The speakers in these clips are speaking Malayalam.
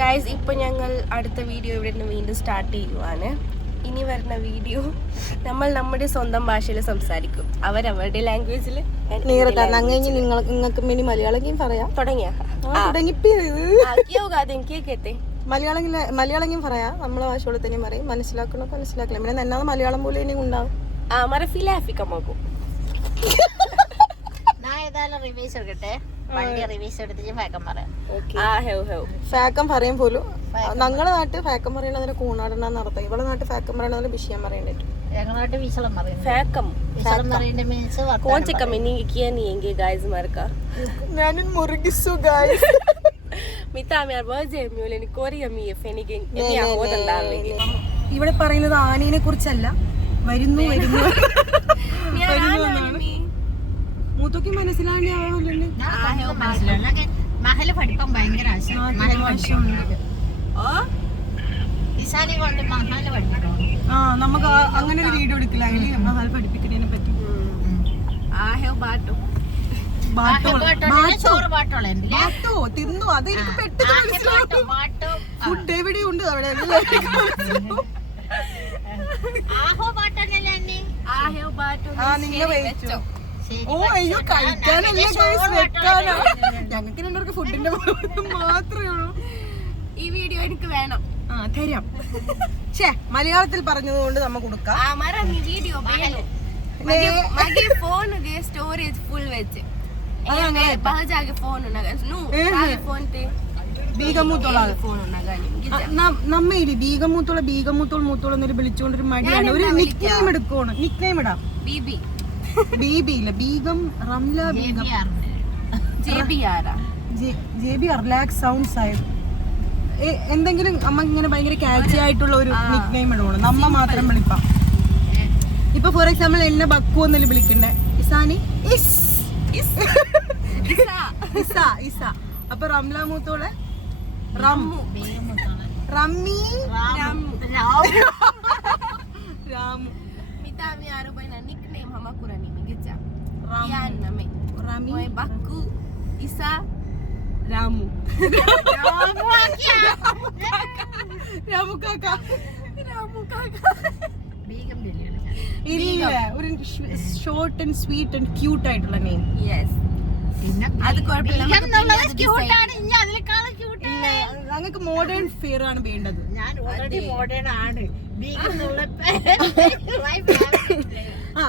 ഗൈസ്, ഇപ്പൊ ഞങ്ങൾ അടുത്ത വീഡിയോ ഇവിടെ നിന്ന് വീണ്ടും സ്റ്റാർട്ട് ചെയ്യുവാണ്. ഇനി വരുന്ന വീഡിയോ നമ്മൾ നമ്മുടെ സ്വന്തം ഭാഷയിൽ സംസാരിക്കും, അവരവരുടെ ലാംഗ്വേജിൽ. നിങ്ങൾക്ക് വേണ്ടി മലയാളം പറയാം. തുടങ്ങിയ മലയാളം പറയാം. നമ്മളെ ഭാഷയോട് തന്നെ പറയും. മനസ്സിലാക്കണം മനസ്സിലാക്കണം. പിന്നെ എന്നാ മലയാളം പോലെ ഇനി ഉണ്ടാവും. മറഫിലാഫിക്കമാക്കും. ഫാക്കം പറയും പോലും. ഞങ്ങളുടെ നാട്ടിൽ ഫാക്കം പറയണതിന് കൂണാടണം നടത്താം. ഇവിടെ നാട്ടിൽ ഫാക്കം പറയണതിന് വിഷയം പറയണ്ടു. ഇവിടെ പറയുന്നത് ആനയെ കുറിച്ചല്ല, വരുന്നു വരുന്നു മൂത്തൊക്കെ മനസ്സിലാണ്ടേ. മഹല് പഠിപ്പം ഭയങ്കര നമുക്ക് അങ്ങനെ ഒരു വീഡിയോ എടുക്കില്ല മഹൽ പഠിപ്പിക്കുന്നതിനെ പറ്റി. തിന്നു അതെനിക്ക് പെട്ടെന്ന് ഫുഡ് എവിടെയുണ്ട് അവിടെ. നിങ്ങൾ കഴിച്ചോ? ഓ അയ്യോ, കഴിക്കാനല്ലേ വെക്കാനോ? ഞങ്ങൾക്ക് രണ്ടുപേർക്ക് ഫുഡിന്റെ മാത്രമേ ഉള്ളൂ. ഈ വീഡിയോ എനിക്ക് വേണം. തരാം. മലയാളത്തിൽ പറഞ്ഞതുകൊണ്ട് നമുക്ക് കൊടുക്കാം. ಸ್ಟೋರೇಜ್ ಫುಲ್ ವೆಚ್ಚೆ നമ്മ ഇനി ബീഗമൂത്തോളം എന്നൊരു വിളിച്ചുകൊണ്ടൊരു മടിയാണ്. ഒരു നിക് നെയിം എടുക്കണം. നിക് നെയിം ഇടാം. ബീബി ഇല്ല, Begum, Ramla, Begum, JBR relax sounds ആയത് എന്തെങ്കിലും. അമ്മ ഇങ്ങനെ ഭയങ്കര ക്യാച്ചി ആയിട്ടുള്ള ഒരു നിക് നെയിം ഇടണം. നമ്മ മാത്രം വിളിപ്പാം. ഇപ്പൊ ഫോർ എക്സാമ്പിൾ എന്നെ ബക്കു എന്നല്ലേ വിളിക്കണ്ടേ? ഇസാനി ഇസ. അപ്പൊ റംല മൂത്തോളെ റമ്മു, റമ്മി, രാമു. ബക്കു, ഇസ, രാമു. രാമു കാക്ക. ഇല്ല, ഒരു short and sweet and cute ആയിട്ടുള്ള നെയിം. ഞങ്ങൾക്ക് മോഡേൺ ഫെയർ ആണ് വേണ്ടത്.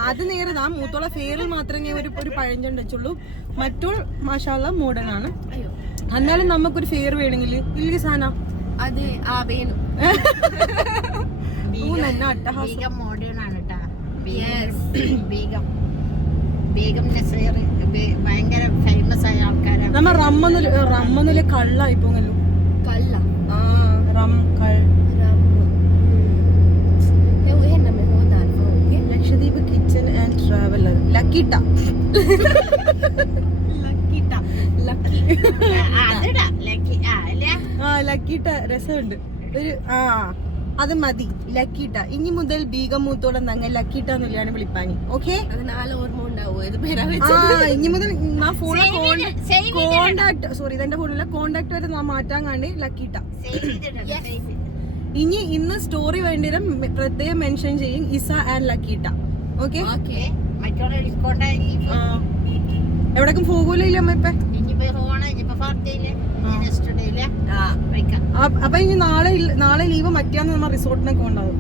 അത് നേരെ മൂത്തോള ഫെയറിൽ മാത്രമേ ഒരു പഴഞ്ചൊണ്ട് വെച്ചുള്ളൂ. മറ്റോൾ മാഷാള്ള മോഡേൺ ആണ്. എന്നാലും നമുക്കൊരു ഫെയർ വേണമെങ്കിൽ ഇല്ല സാന അത് വേണം. ഭയങ്കര ഫേമസ് ആയ ആൾക്കാരാണ്. നമ്മ റമ്മന്നില് കള്ളായി പോങ്ങല്ലോ. കള്ള റം ലക്ഷദ്വീപ് കിച്ചൺ ആൻഡ് ട്രാവലർ. ലക്കിട്ട ലക്കിട്ട രസമുണ്ട്. ഒരു അത് മതി. ലക്കിട്ട. ഇനി മുതൽ ബീഗം മൂത്തോളം തങ്ങ ലക്കിട്ട എന്നില്ലാണ് വിളിപ്പാനി. ഓക്കെ, ഓർമ്മ ഉണ്ടാവും. ഇനി മുതൽ ഫോണിൽ കോണ്ടാക്ട്, സോറി ഇതെന്റെ ഫോണിലെ കോണ്ടാക്ട് വരെ മാറ്റാൻ കാണ്ടി ലക്കിട്ട. ഇനി ഇന്ന് സ്റ്റോറി വേണ്ടിരം പ്രത്യേകം മെൻഷൻ ചെയ്യും ഇസ ആൻഡ് ലക്കിട്ട. ഓക്കെ, എവിടേക്കും പോകൂലോ ഇല്ല അമ്മ ഇപ്പൊ. അപ്പൊ ഇനി നാളെ ലീവ് മറ്റാന്ന് നമ്മ റിസോർട്ടിനൊക്കെ ഉണ്ടാവും.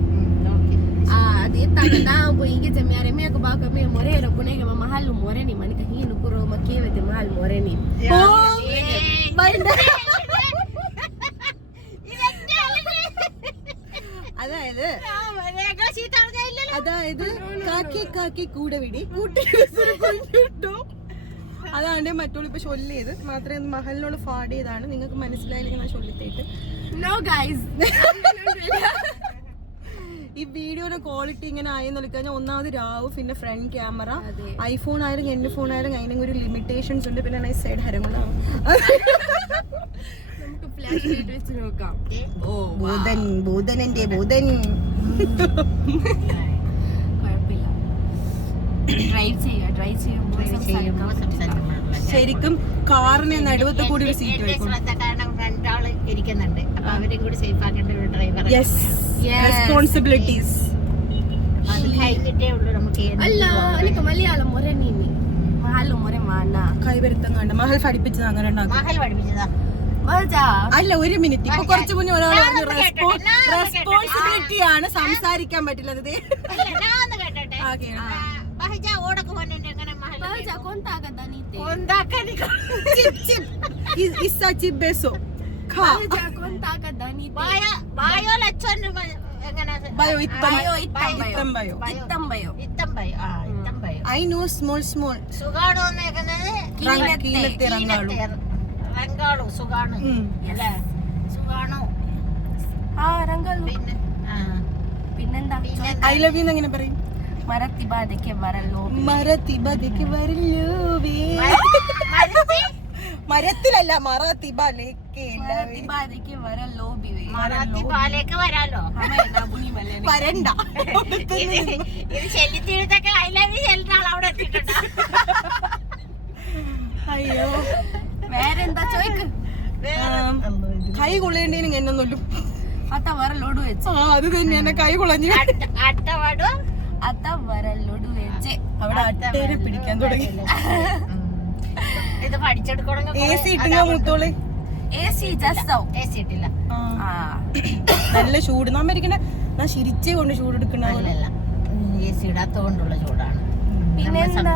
അതായത് കാക്കി കൂടെ വിടി കൂട്ടി കിട്ടോ. അതാണ് മറ്റുള്ള ഇപ്പൊ ചൊല്ലിയത്. മാത്രമേ മഹലിനോട് ഫാഡ് ചെയ്താണ്. നിങ്ങൾക്ക് മനസ്സിലായില്ലെങ്കിൽ ഞാൻ ചൊല്ലിത്തേട്ട്. ഈ വീഡിയോയുടെ ക്വാളിറ്റി ഇങ്ങനെ ആയെന്ന് വിളിക്കഴിഞ്ഞാൽ ഒന്നാമത് രാവ്, പിന്നെ ഫ്രണ്ട് ക്യാമറ, ഐഫോൺ ആയാലും എന്റെ ഫോൺ ആയാലും അതിന് ഒരു ലിമിറ്റേഷൻസ് ഉണ്ട്. പിന്നെ നൈസ് സൈഡ് ഹരങ്ങളാണ്. ബോധൻ ശരിക്കും കാറിനെ നടുവത്ത് കൂടി ഒരു സീറ്റ് രണ്ടാള് ഇരിക്കുന്നുണ്ട്. അപ്പൊ അപ്പൊ അവരും കൂടി സേഫ് ആക്കേണ്ട ഒരു ഡ്രൈവർ. Yes, responsibilities. അത് കഴിഞ്ഞിട്ടേ ഉള്ളൂ നമുക്ക് അല്ല എനിക്ക് മലയാളം മുறை നീ മഹാലും മുறை മാനാ കൈവരുത്തം കണ്ട മഹൽ പഠിപ്പിച്ചത് അങ്ങനെ ഉണ്ടാക്കും. മഹൽ പഠിപ്പിച്ചതാ. മജാ അല്ല, ഒരു മിനിറ്റ്. ഇപ്പൊ കുറച്ച് മുന്നേ ഒരാൾ റെസ്പോൺസിബിലിറ്റി ആണ്, സംസാരിക്കാൻ പറ്റില്ലത്. ഞാൻ ഒന്ന് കേട്ടോട്ടെ. ബഹജ ഓടക്ക് പോന്നിട്ട് എങ്ങനെ മഹൽ മജാ കൊണ്ടാകതാ നീത്തെ കൊണ്ടാക്കാനി ഇസ്സാ ചിബേസോ ഖാ മജാ കൊണ്ടാകതാ നീത്തെ ബായോ ലച്ചൻ എങ്ങനെ ബയോ ഇത്തംബയോ ഇത്തംബയോ ഇത്തംബയോ ഐ നോ സ്മോൾ സുഗാണോ എന്നേക്കുന്നത് കീലത്തെ റങ്കാളു റങ്കാളു സുഗാണു അല്ലേ? സുഗാണു ആ രംഗാളു. പിന്നെ പിന്നെന്താ ഐ ലവ് യു എങ്ങനെ പറയും? മരത്തിബാധയ്ക്ക് വരല്ലോ മരത്തിബാധയ്ക്ക് വരല്ലോ മരത്തിലല്ല മറത്തിബാലേക്ക് മരത്തിബാധയ്ക്ക് വരല്ലോ മറാത്തി പാലേക്ക് വരാലോ. വരണ്ട. ഇത് ചെല്ലിത്തീഴത്തൊക്കെ ഐ ലവ് യു ചെല്ലുന്ന ആൾ അവിടെ എത്തിയിട്ടുണ്ടോ? അയ്യോ, വേറെന്താ ചോയ്ക്ക്? കൈ കൊള്ളേണ്ടേനും എന്നൊന്നുമില്ല. അത്ത വരലോട് വെച്ച് അത് തന്നെ, എന്നെ കൈ കുളഞ്ഞു. അട്ടവാടും അത്ത വരലോട് വെച്ച് അവിടെ അട്ടേനെ പിടിക്കാൻ തുടങ്ങി. ഇത് പഠിച്ചെടുക്കണമെങ്കിൽ AC ഇട്ടുങ്ങ മൂത്തോള്. AC ജസ്സാവും. AC ഇട്ടില്ല. നല്ല ചൂട്. നാം ഇരിക്കണ ഞാൻ ശരിച്ചേ കൊണ്ട് ചൂട് എടുക്കണ അല്ലല്ല, AC ഇടാത്തോണ്ടുള്ള ചൂടാണ്. പിന്നെന്താ?